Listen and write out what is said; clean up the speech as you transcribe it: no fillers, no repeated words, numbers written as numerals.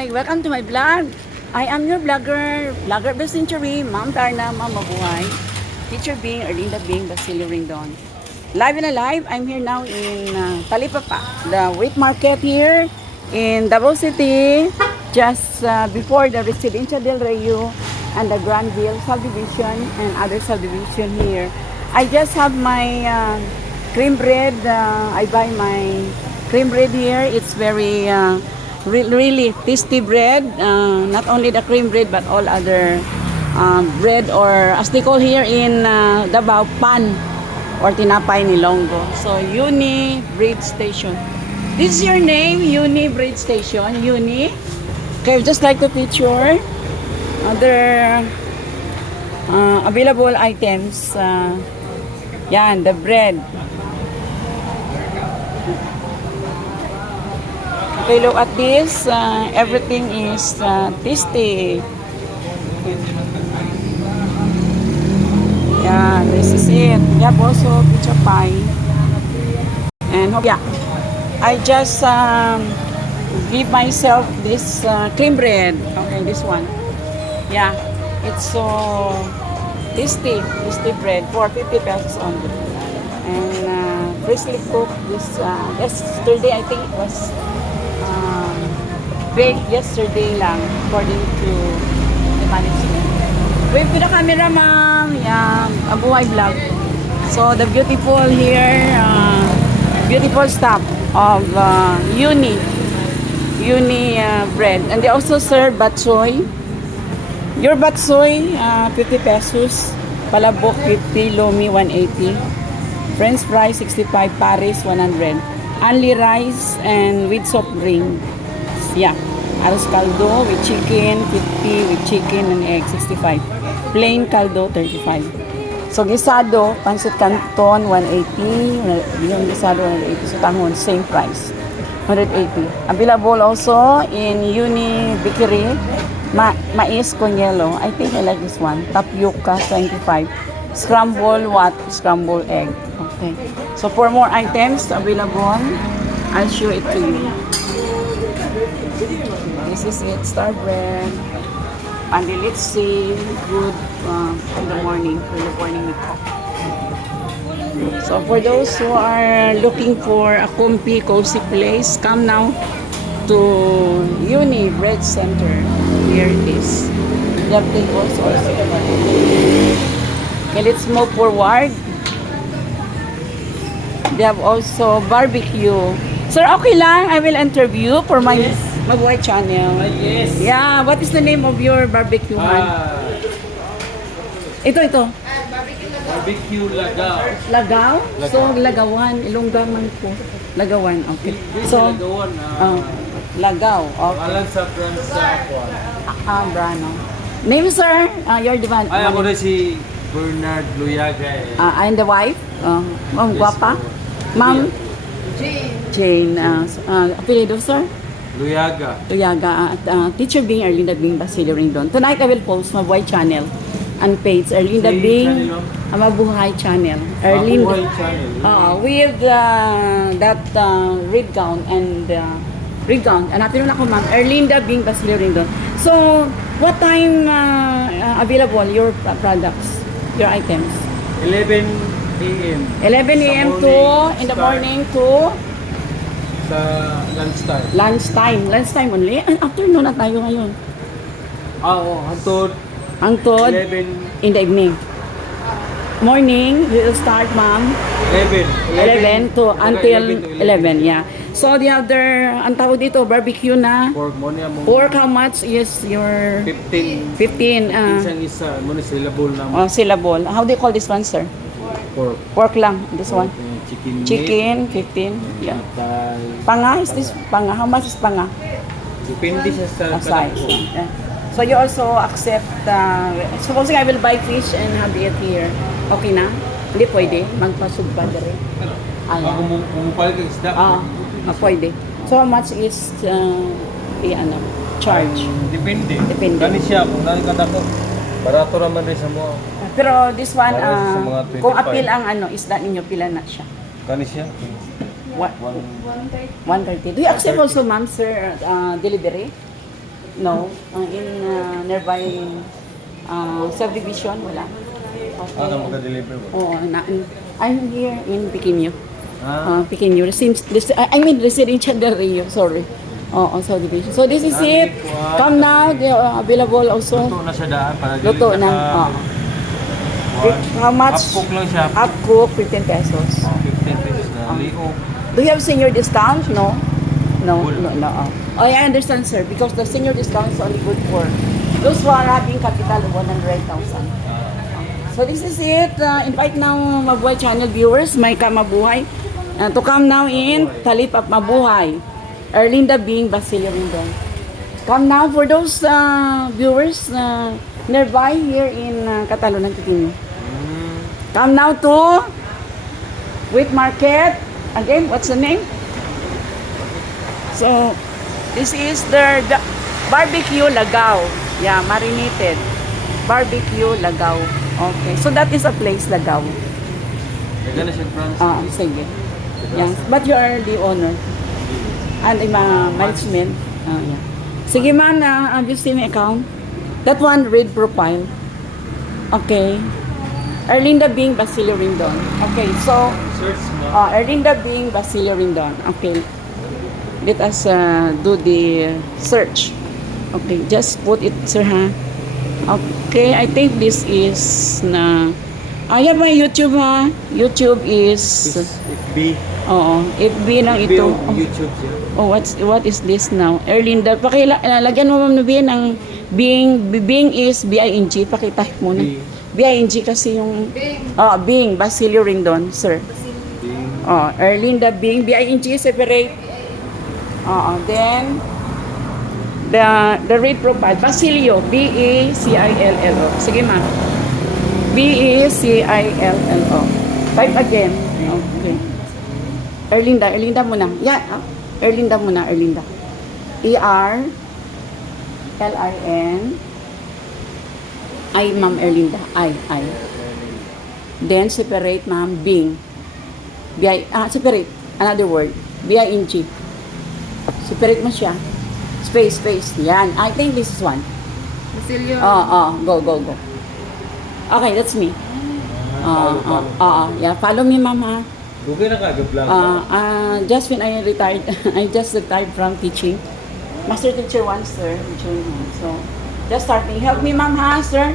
Hi! Welcome to my vlog. I am your vlogger of the century, Ma'am Darna, Ma'am Mabuhay, Teacher Bing, Erlinda Bing, Basilio Ringdon. Live and alive, I'm here now in Talipapa, the wheat market here in Davao City, just before the Residencia del Rayo and the Granville subdivision and other subdivision here. I just have my cream bread. I buy my cream bread here. It's very really tasty bread. Not only the cream bread but all other bread, or as they call here in Davao, pan or tinapay ni Longo. So Uni Bread Station. This is your name, Uni Bread Station. Uni. Okay, just like the picture. Other available items. Yan, the bread. Okay, look at this. Everything is tasty. Yeah, this is it. We have also pizza pie. And yeah, I just give myself this cream bread. Okay, this one. Yeah, it's so tasty bread for 50 pesos only. And freshly cooked this yesterday, I think it was baked yesterday lang, according to the management. Wave to the camera, ma'am. Yeah, Mabuhay vlog. So the beautiful here, beautiful stuff of Uni bread, and they also serve batsoy. Your batsoy, 50 pesos. Palabok 50, lomi 180. French fries 65, Paris 100. Only rice and with soft drink. Yeah. Arroz caldo with chicken 50, with chicken and egg 65. Plain caldo 35. So gisado, pancit canton 180. Yung gisado 180. So tanghon, same price. 180. Available also in Uni Bakery. Mais con yellow. I think I like this one. Tapioca 25. Scramble egg. Okay. So for more items available, I'll show it to you. This is it. Star bread. Pandilitsi. Good in the morning. We cook. So for those who are looking for a comfy, cozy place, come now to Uni Bread Center. Here it is. They have tables also. Okay, let's move forward. They have also barbecue. Sir, okay lang. I will interview for my Mabuhay channel. Yes. Yeah, what is the name of your barbecue man? Ito. Barbecue Lagaw. Lagaw? So, Lagawan. Ilongga man po. Lagawan, okay. So, Lagawan. Lagaw. Okay. Alam sa branch sa Brano. Name, sir? You're the one. Ay, ako na si Bernard Luyaga. I'm the wife. Ma'am, guwapa. Ma'am? Jane. Apelido, sir? Luyaga. Teacher Bing, Erlinda Bing, Basilio Ringdon. Tonight I will post Mabuhay channel and page Erlinda Bing, Mabuhay channel. Mabuhay channel. With that red gown and red gown. Natin ako, ma'am. Erlinda Bing, Basilio Ringdon. So, what time available your products, your items? 11 a.m. 11 a.m. to in the morning to sa lunchtime. Lunchtime only? Afternoon na tayo ngayon. Oo, Hangtod 11 in the evening. Morning, we will start, ma'am. 11 to until 11, yeah. So the other, ang tawag dito, barbecue na. Pork, how much is your... 15. 15. Isang isa, muna syllable na. Syllable. How do you call this one, sir? Pork lang, this one. Chicken, 15. Yeah. Panga, is this panga? How much is panga? Depende sa size. Yeah. So you also accept, supposing I will buy fish and have it here. Okay na? Hindi pwede. Magpasugba rin. Kumupalit ng isda. Pwede. So how much is charge? Depende. Depende. Gani siya, kung nani ka dako. Barato naman rin sa mo. Pero this one, Para sa mga 25. kung appeal ang isda ninyo, pila na siya? Gani siya. What? 130. Do you accept also, ma'am, sir, delivery? No. In nearby subdivision, wala. Okay. Ano mag-deliver mo? Oo, I'm here in Pequeño. Ah, Pequeño. I mean, Residential del Rio. Sorry. Oo, subdivision. So this is it. Come now. They are available also. luto na siya daan para dili Luto na. naka- Oo. Kuwan. How much? Half cook lang siya. Up cook, 15 pesos. 15 pesos na liog. Do you have senior discount? No. No, Wala. no, no. Oh, I understand, sir, because the senior discount is only good for those who are having capital of 100,000. So this is it. Invite now Mabuhay channel viewers, may Kamabuhay, to come now in Talipap Mabuhay. Erlinda Bing, Basilio Rindon. Come now for those viewers nearby here in Catalonan, Pequeño. Come now to Wheat Market. Again, what's the name? So, this is the barbecue lagaw. Yeah, marinated. Barbecue lagaw. Okay. So, that is a place lagaw. Kaya na siya, France. Sige. Yes. But you are the owner. And the management. Yeah. Sige man, have you seen my account? That one, read profile. Okay. Erlinda Bing, Basilio Rindon. Okay, so, Search mo. Erlinda Bing, Basilio Rindon. Okay. Let us do the search. Okay, just put it, sir, ha? Okay, I think this is na... I have my YouTube, ha? YouTube is... FB. Oo, FB lang FB ito. o YouTube siya. Oh, what is this now? Erlinda, lagyan mo ma'am na Bien ang Bing is B-I-N-G. Pakitype mo na. Bing. B-I-N-G kasi yung... Bing, Basilio Rindon, sir. Bing. Erlinda Bing, B-I-N-G, separate. Then, the read profile, Basilio, B-A-C-I-L-L-O. Sige ma'am. B-A-C-I-L-L-O. Type again. Okay. Erlinda muna. Yeah, Erlinda muna, Erlinda. E-R-L-I-N. I, ma'am, Erlinda. I. Then, separate, ma'am, Bing. Separate. Another word. B-I-N-G. Separate mo siya. Space. Yan. I think this is one. Basilio. Go. Okay, that's me. Yeah. Follow me, mama. Google na ka, vlog. Just when I retired, I just retired from teaching. Master teacher 1, sir. Teacher 1. So, just starting. Help me, ma'am, ha, sir?